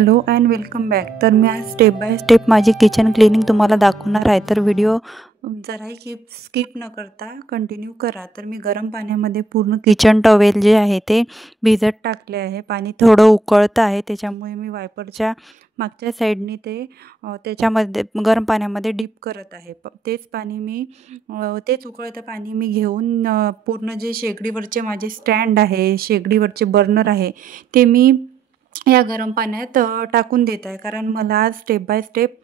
Hello and welcome back. तर मी आज step by step माझी किचन क्लिनिंग तुम्हाला दाखवणार आहे। तर व्हिडिओ जराही स्किप न करता कंटिन्यू करा। तर मी गरम पाण्यामध्ये पूर्ण किचन टॉवेल जे आहे ते भिजत टाकले आहे। पाणी थोडं उकळतं आहे, त्याच्यामुळे मी वायपरच्या मागच्या साईडनी ते त्याच्यामध्ये गरम पाण्यामध्ये डीप करत आहे। तेच उकळतं पाणी मी घेऊन पूर्ण जे शेगडीवरचे माझे स्टँड आहे, शेगडीवरचे बर्नर आहे, ते मी या गरम पाण्यात टाकून देत आहे। कारण मला step by step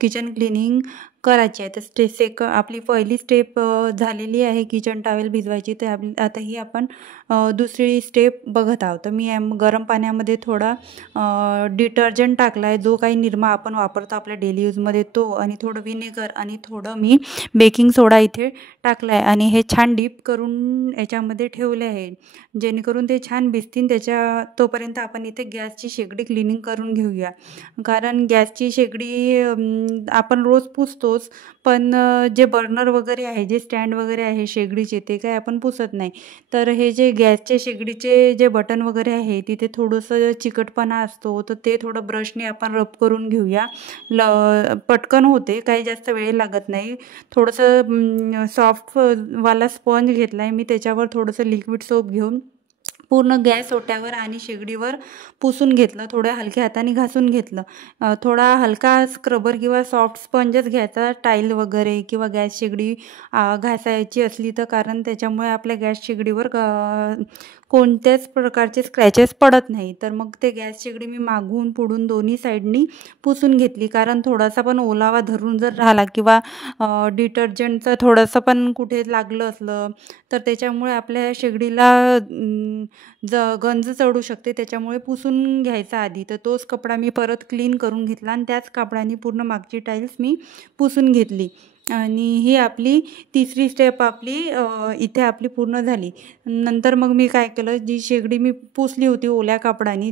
kitchen cleaning करायची आहे। तर आपली पहिली स्टेप झालेली आहे किचन टॉवेल भिजवायची। तर आता ही आपण दुसरी स्टेप बघत आहोत। तर मी गरम पाण्यामध्ये थोडा डिटर्जंट टाकला आहे, जो काही निरमा आपण वापरतो आपल्या डेली यूजमध्ये तो, आणि थोडं विनेगर आणि थोडं मी बेकिंग सोडा इथे टाकला आहे। आणि हे छान डीप करून याच्यामध्ये ठेवले आहे, जेणेकरून ते छान भिजतील। तोपर्यंत आपण इथे गॅसची शेगडी क्लिनिंग करून घेऊया। कारण गॅसची शेगडी आपण रोज पुसतोच, पण जे बर्नर वगैरे आहे, जे स्टँड वगैरे आहे शेगडीचे, ते काय आपण पुसत नाही। तर हे जे गॅसचे शेगडीचे जे बटन वगैरे आहे, तिथे थोडंसं चिकटपणा असतो, तर ते थोडं ब्रशने आपण रब करून घेऊया। पटकन होते, काही जास्त वेळ लागत नाही। थोडंसं सॉफ्टवाला स्पंज घेतला आहे मी, त्याच्यावर थोडंसं लिक्विड सोप घेऊन पूर्ण गॅस ओट्यावर आणि शेगडीवर पुसून घेतलं, थोड्या हलक्या हाताने घासून घेतलं। थोडा हलका स्क्रबर किंवा सॉफ्ट स्पंजच घ्यायचा, टाईल वगैरे किंवा गॅस शेगडी घासायची असली तर, कारण त्याच्यामुळे आपल्या गॅस शेगडीवर कोणत्याच प्रकारचे स्क्रॅचेस पडत नाही। तर मग ते गॅस शेगडी मी मागून पुढून दोन्ही साईडनी पुसून घेतली। कारण थोडासा पण ओलावा धरून जर राहिला किंवा डिटर्जंटचं थोडंसं पण कुठे लागलं असलं तर त्याच्यामुळे आपल्या शेगडीला गंज चढू शकते, त्याच्यामुळे पुसून घ्यायचा आधी। तर तोच कपडा मी परत क्लीन करून घेतला आणि त्याच कपड्याने पूर्ण मागची टाईल्स मी पुसून घेतली। आणि ही आपली तिसरी स्टेप इथे आपली पूर्ण झाली। नंतर मग मी काय केलं, जी शेगडी मी पुसली होती ओल्या कापडाने,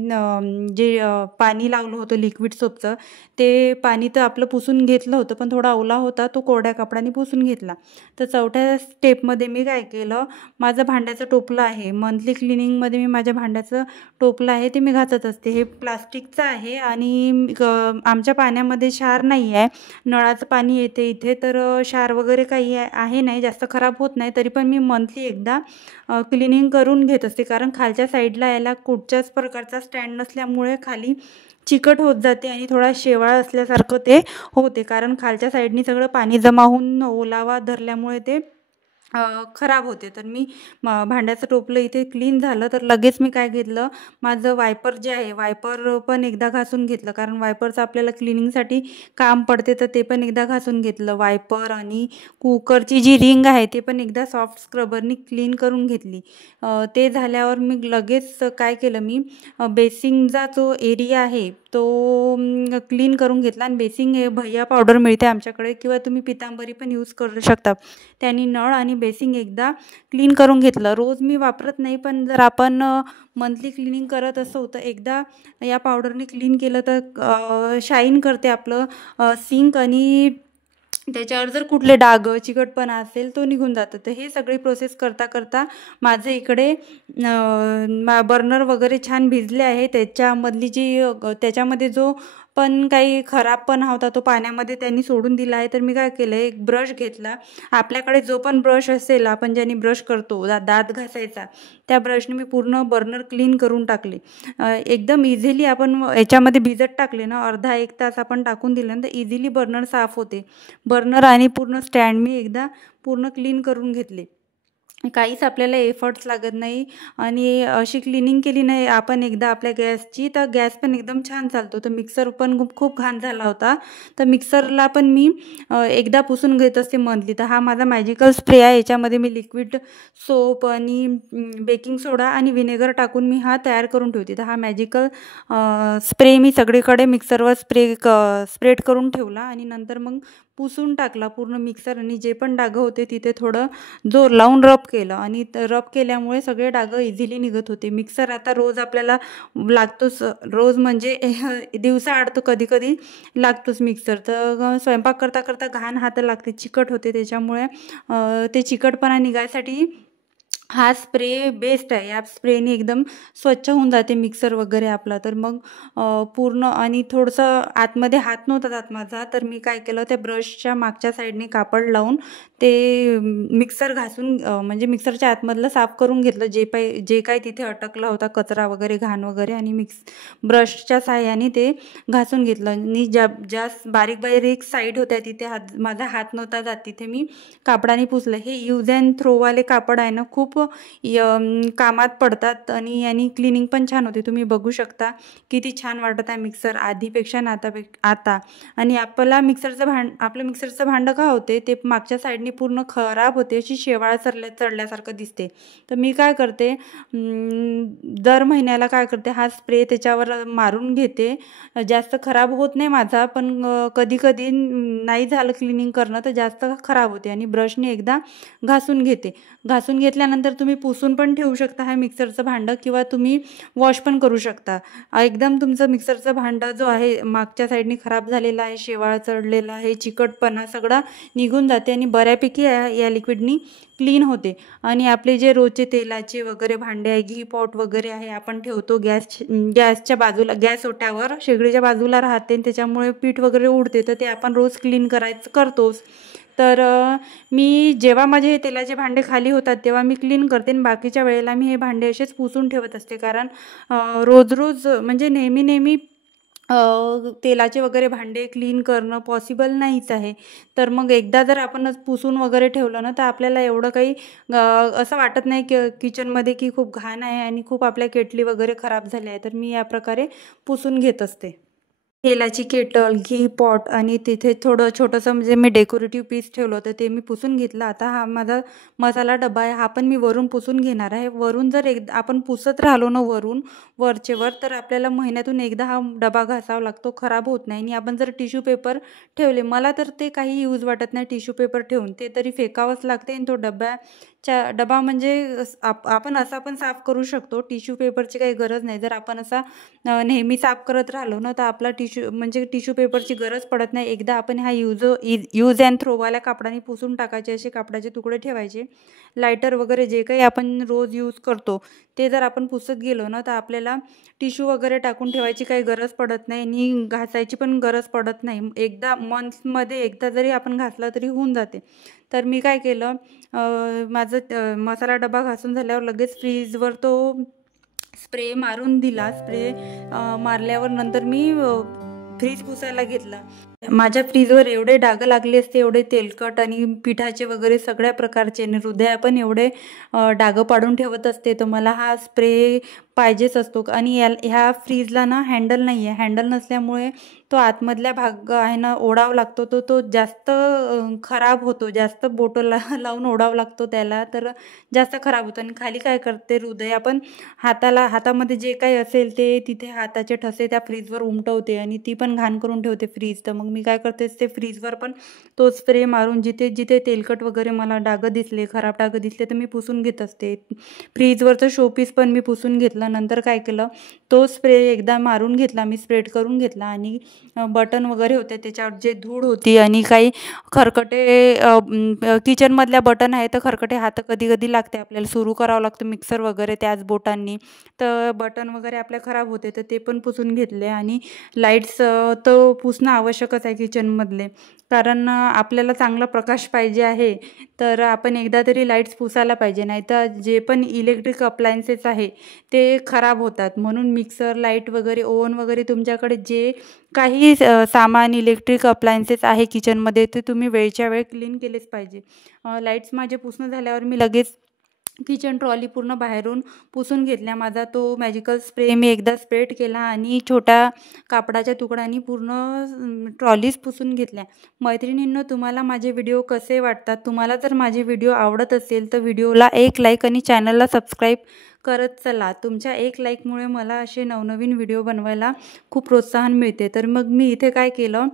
जे पाणी लावलं होतं लिक्विड सोपचं, ते पाणी तर आपलं पुसून घेतलं होतं, पण थोडा ओला होता, तो कोरड्या कपड्याने पुसून घेतला। तर चौथ्या स्टेपमध्ये मी काय केलं, माझं भांड्याचं टोपलं आहे, मंथली क्लिनिंगमध्ये मी माझ्या भांड्याचं टोपलं आहे ते मी घासत असते। हे प्लास्टिकचं आहे आणि आमच्या पाण्यामध्ये क्षार नाही आहे, नळाचं पाणी येते इथे, तर क्षार वगैरे काही आहे नाही, जास्त खराब होत नाही। तरी पण मी मंथली एकदा क्लिनिंग करून घेत असते, कारण खालच्या साईडला याला कुठच्याच प्रकारचा स्टँड नसल्यामुळे खाली चिकट होत जाते आणि थोडा शेवाळ असल्यासारखं ते होते, कारण खालच्या साईडनी सगळं पाणी जमा होऊन ओलावा धरल्यामुळे ते खराब होते। तर मी भांड्याचं टोपलं इथे क्लीन झालं तर लगेच मी काय घेतलं, माझं वायपर जे आहे, वायपर पण एकदा घासून घेतलं, कारण वायपरचं आपल्याला क्लिनिंगसाठी काम पडते, तर ते पण एकदा घासून घेतलं। वायपर आणि कुकरची जी रिंग आहे ते पण एकदा सॉफ्ट स्क्रबरनी क्लीन करून घेतली। ते झाल्यावर मी लगेच काय केलं, मी बेसिंगचा जो एरिया आहे तो क्लीन करून घेतला। आणि बेसिंग हे भैया पावडर मिळते आमच्याकडे, किंवा तुम्ही पितांबरी पण यूज करू शकता। त्यांनी नळ आणि बेसिंग एकदा क्लीन करून घेतलं। रोज मी वापरत नाही, पण जर आपण मंथली क्लिनिंग करत असो तर एकदा या पावडरने क्लीन केलं तर शाईन करते आपलं सिंक, आणि त्याच्यावर जर कुठले डाग चिकटपणा असेल तो निघून जातं। तर हे सगळी प्रोसेस करता करता माझं इकडे बर्नर वगैरे छान भिजले आहे। त्याच्यामध्ये जो पण काही खराबपणा होता तो पाण्यामध्ये त्यांनी सोडून दिला आहे। तर मी काय केलं, एक ब्रश घेतला, आपल्याकडे जो पण ब्रश असेल, आपण ज्याने ब्रश करतो दात घासायचा, त्या ब्रशने मी पूर्ण बर्नर क्लीन करून टाकले। एकदम इझिली आपण याच्यामध्ये भिजत टाकले ना, अर्धा एक तास आपण टाकून दिल्यानंतर इझिली बर्नर साफ होते। बर्नर आणि पूर्ण स्टँड मी एकदा पूर्ण क्लीन करून घेतले, काहीच आपल्याला एफर्ट्स लागत नाही। आणि अशी क्लिनिंग केली नाही आपण एकदा आपल्या गॅसची, तर गॅस पण एकदम छान चालतो। तर मिक्सर पण खूप घाण झाला होता, तर मिक्सरला पण मी एकदा पुसून घेत असते मंथली। तर हा माझा मॅजिकल स्प्रे आहे, याच्यामध्ये मी लिक्विड सोप आणि बेकिंग सोडा आणि विनेगर टाकून मी हा तयार करून ठेवते। तर हा मॅजिकल स्प्रे मी सगळीकडे मिक्सरवर स्प्रेड करून ठेवला आणि नंतर मग पुसून टाकला पूर्ण मिक्सर, आणि जे पण डाग होते तिथे थोडं जोर लावून रब केलं, आणि रब केल्यामुळे सगळे डाग इझिली निघत होते। मिक्सर आता रोज आपल्याला लागतोच, रोज म्हणजे दिवसाआड तो कधी कधी लागतोच मिक्सर। तर स्वयंपाक करता करता घाण हात लागते, चिकट होते, त्याच्यामुळे ते चिकटपणा निघायसाठी हा स्प्रे बेस्ट आहे. या स्प्रेने एकदम स्वच्छ होऊन जाते मिक्सर वगैरे आपला. तर मग पूर्ण आणि थोडंसं आतमध्ये हात नव्हता जात माझा, तर मी काय केलं, त्या ब्रशच्या मागच्या साईडने कापड लावून ते मिक्सर घासून म्हणजे मिक्सरच्या आतमधलं साफ करून घेतलं, जे काही तिथे अटकला होता कचरा वगैरे, घाण वगैरे, आणि ब्रशच्या साहाय्याने ते घासून घेतलं. आणि ज्या बारीक बारीक साईड होत्या तिथे माझा हात नव्हता जात, तिथे मी कापडाने पुसलं. हे यूज अँड थ्रोवाले कापड आहे ना, खूप कामात पडतात आणि यांनी क्लिनिंग पण छान होते. तुम्ही बघू शकता किती छान वाटत आहे मिक्सर आधीपेक्षा आणि आता. आणि आपलं मिक्सरचं भांडं का होते, ते मागच्या साईडने पूर्ण खराब होते, अशी शेवाळ चढल्यासारखं दिसते. तर मी काय करते, दर महिन्याला काय करते, हा स्प्रे त्याच्यावर मारून घेते. जास्त खराब होत नाही माझा, पण कधी कधी नाही झालं क्लिनिंग करणं तर जास्त खराब होते. आणि ब्रशने एकदा घासून घेते. घासून घेतल्यानंतर तुम्ही पुसून पण ठेवू शकता हा मिक्सरचं भांडं, किंवा तुम्ही वॉश पण करू शकता. एकदम तुमचं मिक्सरचं भांडं जो आहे मागच्या साईडने खराब झालेला आहे, शेवाळ चढलेला आहे, चिकटपणा सगळा निघून जाते आणि बऱ्यापैकी या लिक्विडनी क्लीन होते. आणि आपले जे रोजचे तेलाचे वगैरे भांडे आहे, घी पॉट वगैरे आहे, आपण ठेवतो गॅसच्या बाजूला, गॅस ओट्यावर शेगडीच्या बाजूला राहते, त्याच्यामुळे पीठ वगैरे उडते, तर ते आपण रोज क्लीन करतोच. तर मी जेव्हा माझे हे तेलाचे भांडे खाली होतात तेव्हा मी क्लीन करते, आणि बाकीच्या वेळेला मी हे भांडे असेच पुसून ठेवत असते. कारण रोज म्हणजे नेहमी तेलाचे वगैरे भांडे क्लीन करणं पॉसिबल नाहीच आहे. तर मग एकदा जर आपण पुसून वगैरे ठेवलं ना, तर आपल्याला एवढं काही असं वाटत नाही की किचनमध्ये की खूप घाण आहे आणि खूप आपल्या केटली वगैरे खराब झाल्या आहे. तर मी या प्रकारे पुसून घेत असते. तेलाची केटल, घी पॉट, आणि तिथे थोडं छोटंसं म्हणजे मी डेकोरेटिव्ह पीस ठेवलं होतं, ते मी पुसून घेतलं. आता हा माझा मसाला डबा आहे, हा पण मी वरून पुसून घेणार आहे. वरून जर आपण पुसत राहिलो ना वरचेवर, तर आपल्याला महिन्यातून एकदा हा डबा घासावा लागतो, खराब होत नाही. आणि आपण जर टिश्यू पेपर ठेवले, मला तर ते काही यूज वाटत नाही टिश्यू पेपर ठेवून, ते तरी फेकावंच लागते. आणि तो डबा म्हणजे आपण असा पण साफ करू शकतो, टिश्यू पेपरची काही गरज नाही. जर आपण असा नेहमी साफ करत राहिलो ना, तर आपला टिश्यू पेपरची गरज पडत नाही. एकदा आपण हा यूज अँड थ्रोवाल्या कापडाने पुसून टाकायचे, असे कापडाचे तुकडे ठेवायचे. लायटर वगैरे जे काही आपण रोज यूज करतो ते जर आपण पुसत गेलो ना, तर आपल्याला टिश्यू वगैरे टाकून ठेवायची काही गरज पडत नाही आणि घासायची पण गरज पडत नाही. एकदा मंथमध्ये एकदा जरी आपण घासला तरी होऊन जाते. तर मी काय केलं, माझं मसाला डबा घासून झाल्यावर लगेच फ्रीजवर तो स्प्रे मारून दिला. स्प्रे मारल्यावर नंतर मी फ्रीज पुसायला घेतला. माझ्या फ्रीजवर एवढे डाग लागले असते, एवढे तेलकट आणि पिठाचे वगैरे सगळ्या प्रकारचे, आणि हृदया पण एवढे डाग पाडून ठेवत असते. तर मला हा स्प्रे पाहिजेच असतो. आणि ह्या फ्रीजला ना हँडल नाही आहे. हँडल नसल्यामुळे तो आतमधल्या भाग आहे ना ओढावा लागतो, तो जास्त खराब होतो. जास्त बोटं लावून ओढावं लागतो त्याला, तर जास्त खराब होतं. आणि खाली काय करते, हृदया पण हातामध्ये जे काही असेल ते तिथे हाताचे ठसे त्या फ्रीजवर उमटवते आणि ती पण घाण करून ठेवते फ्रीज. तर मग मी काय करते, ते फ्रीजवर पण तो स्प्रे मारून जिथे जिथे तेलकट वगैरे मला डाग दिसले, खराब डाग दिसले, तर मी पुसून घेत असते. फ्रीजवरचं शोपीस पण मी पुसून घेतलं. नंतर काय केलं, तो स्प्रे एकदा मारून घेतला, मी स्प्रेड करून घेतला. आणि बटन वगैरे होते त्याच्यावर जे धूळ होती आणि काही खरकटे किचनमधल्या बटन आहे, तर खरकटे हात कधी कधी लागते, आपल्याला सुरू करावं लागतं मिक्सर वगैरे त्याच बोटांनी, तर बटन वगैरे आपल्या खराब होते, तर ते पण पुसून घेतले. आणि लाईट्स तर पुसणं आवश्यकच आहे किचनमधले, कारण आपल्याला चांगला प्रकाश पाहिजे आहे, तर आपण एकदा तरी लाईट्स पुसायला पाहिजे. नाही तर जे पण इलेक्ट्रिक अप्लायन्सेस आहे ते खराब होतात. म्हणून मिक्सर, लाईट वगैरे, ओव्हन वगैरे, तुमच्याकडे जे काही सामान इलेक्ट्रिक अप्लायन्सेस आहे किचनमध्ये, ते तुम्ही वेळच्या वेळ क्लीन केलेच पाहिजे. लाईट्स माझे पुसणं झाल्यावर मी लगेच किचन ट्रॉली पूर्ण बाहेरून पुसून घेतल्या. माझा तो मॅजिकल स्प्रे मी एकदा स्प्रेड केला आणि छोट्या कापडाच्या तुकड्यांनी पूर्ण ट्रॉलीज पुसून घेतल्या. मैत्रिणींनो, तुम्हाला माझे व्हिडिओ कसे वाटतात? तुम्हाला जर माझे व्हिडिओ आवडत असेल तर व्हिडिओला एक लाईक आणि चॅनलला सबस्क्राईब करत चला. तुमच्या एक लाईकमुळे मला असे नवनवीन व्हिडिओ बनवायला खूप प्रोत्साहन मिळते. तर मग मी इथे काय केलं,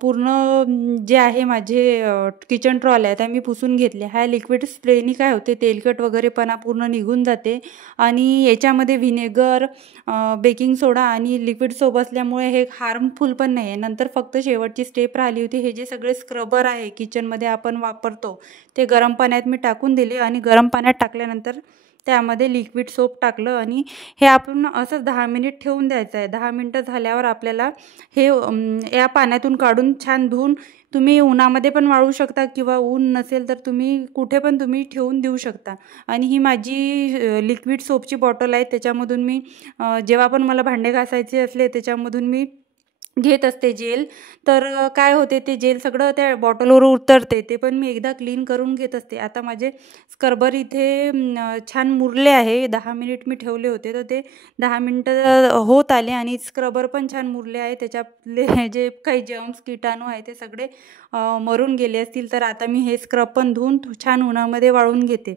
पूर्ण जे आहे माझे किचन ट्रॉल्या त्या मी पुसून घेतल्या. ह्या लिक्विड स्प्रेनी काय होते, तेलकट वगैरेपणा पूर्ण निघून जाते आणि याच्यामध्ये व्हिनेगर, बेकिंग सोडा आणि लिक्विड सोप असल्यामुळे हे हार्मफुल पण नाही आहे. नंतर फक्त शेवटची स्टेप राहिली होती. हे जे सगळे स्क्रबर आहे किचनमध्ये आपण वापरतो ते गरम पाण्यात मी टाकून दिले आणि गरम पाण्यात टाकल्यानंतर त्यामध्ये लिक्विड सोप टाकलं आणि हे आपण असंच 10 मिनिट ठेवून द्यायचं आहे. 10 मिनिटं झाल्यावर आपल्याला हे या पाण्यातून काढून छान धुवून तुम्ही उन्हामध्ये पण वाळू शकता किंवा ऊन नसेल तर तुम्ही कुठे पण तुम्ही ठेवून देऊ शकता. आणि ही माझी लिक्विड सोपची बॉटल आहे. त्याच्यामधून मी जेव्हा पण मला भांडे घासायचे असले त्याच्यामधून मी घेत असते जेल. तर काय होते, ते जेल सगळं त्या बॉटलवर उतरते. ते पण मी एकदा क्लीन करून घेत असते. आता माझे स्क्रबर इथे छान मुरले आहे. 10 मिनिट मी ठेवले होते तर ते 10 मिनिटं होत आले आणि स्क्रबर पण छान मुरले आहे. त्याच्यातले जे काही जर्म्स किटाणू आहे ते सगळे मरून गेले असतील. तर आता मी हे स्क्रब पण धुवून छान उन्हामध्ये वाळून घेते.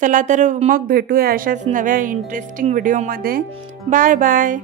चला तर मग भेटूया अशाच नव्या इंटरेस्टिंग व्हिडिओमध्ये. Bye bye.